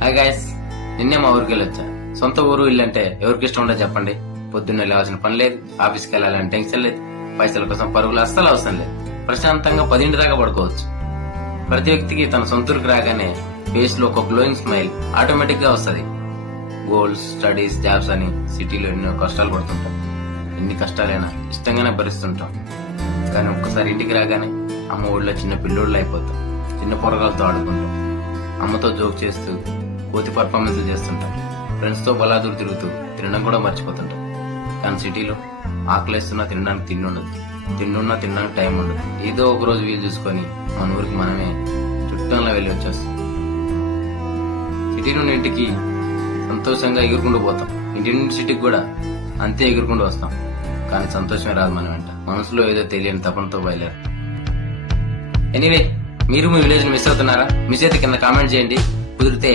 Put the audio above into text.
Hi guys, నిన్నే మా ఊరికి వెళ్ళొచ్చా. సొంత ఊరు ఇల్లు అంటే ఎవరికి ఇష్టం ఉండదు చెప్పండి. పొద్దున్నే లేవాల్సిన పని లేదు, ఆఫీస్కి వెళ్ళాలని టెన్షన్ లేదు, పైసల కోసం పరుగులు అస్సలు అవసరం లేదు. ప్రశాంతంగా 10 దాకా పడుకోవచ్చు. ప్రతి వ్యక్తికి తన సొంత ఊరికి రాగానే ఫేస్ లో ఒక గ్లోయింగ్ స్మైల్ ఆటోమేటిక్ గా వస్తుంది. గోల్స్, స్టడీస్, జాబ్స్ అని సిటీలో ఎన్నో కష్టాలు పడుతుంటాం. ఎన్ని కష్టాలైనా ఇష్టంగానే భరిస్తుంటాం. కానీ ఒక్కసారి ఇంటికి రాగానే అమ్మ ఊళ్ళో చిన్న పిల్లోళ్ళు అయిపోతాం. చిన్న పొరగాలతో ఆడుకుంటాం, అమ్మతో జోక్ చేస్తూ కోతి పర్ఫార్మెన్స్ చేస్తుంటాం, ఫ్రెండ్స్ తో బలాదూరు తిరుగుతూ తినడం కూడా మర్చిపోతుంటాం. కానీ సిటీలో ఆకలిస్తున్నా తినడానికి తిండుండదు, తినడానికి టైం ఉండదు. ఏదో ఒక రోజు వీలు చూసుకొని మన ఊరికి మనమే చుట్టంలో వెళ్ళి వచ్చేస్తాం. సిటీ నుండి ఇంటికి సంతోషంగా ఎగురుకుంటూ పోతాం, ఇంటి నుండి సిటీకి కూడా అంతే ఎగురుకుంటూ వస్తాం. కానీ సంతోషమే రాదు మన వెంట, మనసులో ఏదో తెలియని తపనతో బయలుదేరు. ఎనీవే, మీరు మీ విలేజ్ మిస్ అవుతున్నారా? మిస్ అయితే కింద కామెంట్ చేయండి. కుదిరితే